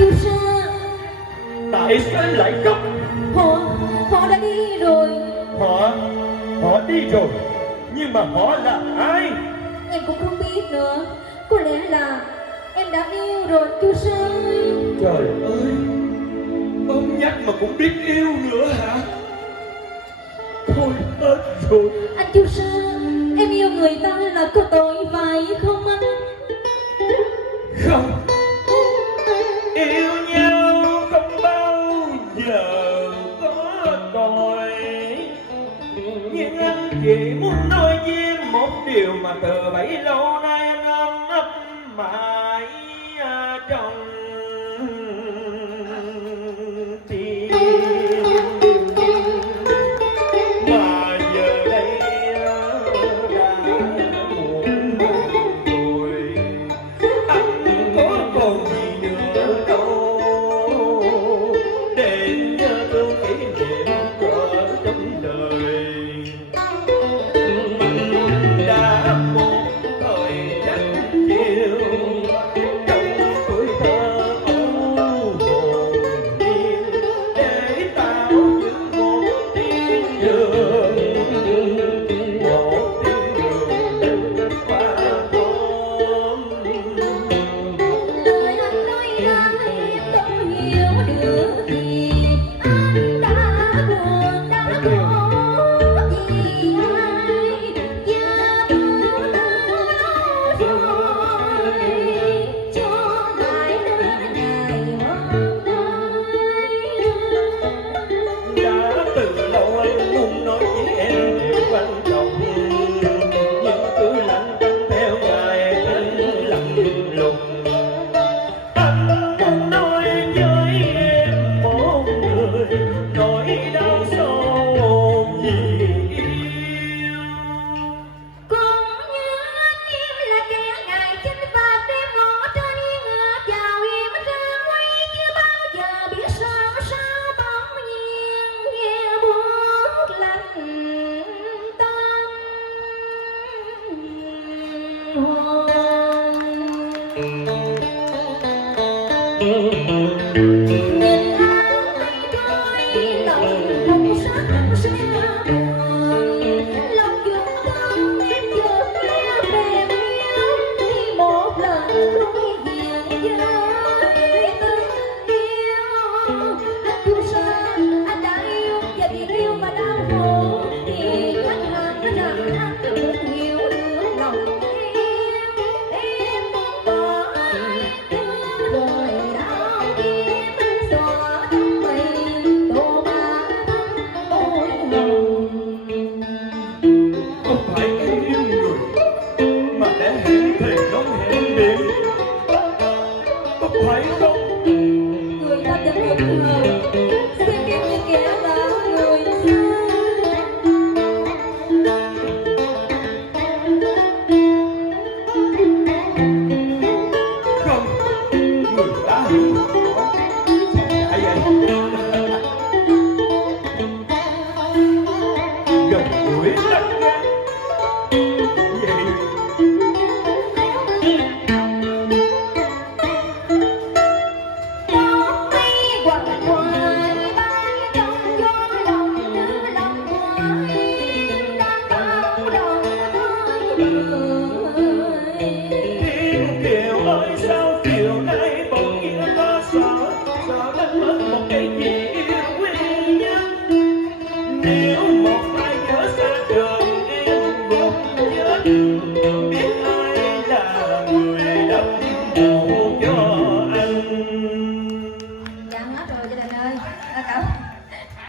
Kiêu Sa. Tại sao em lại khóc? Họ đã đi rồi. Họ đi rồi. Nhưng mà họ là ai? Em cũng không biết nữa. Có lẽ là em đã yêu rồi Kiêu Sa ơi. Trời ơi, ôm nhắc mà cũng biết yêu nữa hả? Thôi hết rồi. Anh Kiêu Sa, em yêu người ta là có tội phải không anh? Không, yêu nhau không bao giờ có tội. Nhưng anh chỉ muốn nói với em một điều mà từ bấy lâu nay anh ấm ấp mãi trong tim. Mà giờ đây đã muộn rồi, anh có còn gì nữa đâu để nhớ thương kỷ niệm ở trong đời. Đã một thời nắng chiều trong tuổi thơ ấu hồn nhiên, để tạo những một thiên đường, một thiên đường qua hôm. Lời anh nói ra em không hiểu được gì. Anh đã buồn đã khổ vì ai và bữa lâu rồi cho mãi đến ngày hôm nay. Đã từ lâu anh muốn nói với em điều quan trọng, nhưng cứ lặng canh theo ngày anh lặng lùng. Anh muốn nói với em một người nỗi đau sâu vì yêu. Cũng như anh em là kẻ ngày chinh phạt đêm ngõ trên yên ngựa chào em ra quay, chưa bao giờ biết sao sao bỗng nhiên nghe buốt lạnh tâm hồn. Nhìn ai trôi lòng không sắc sẽ buồn, lòng dường tâm em giờ nghe mềm yếu đi một lần.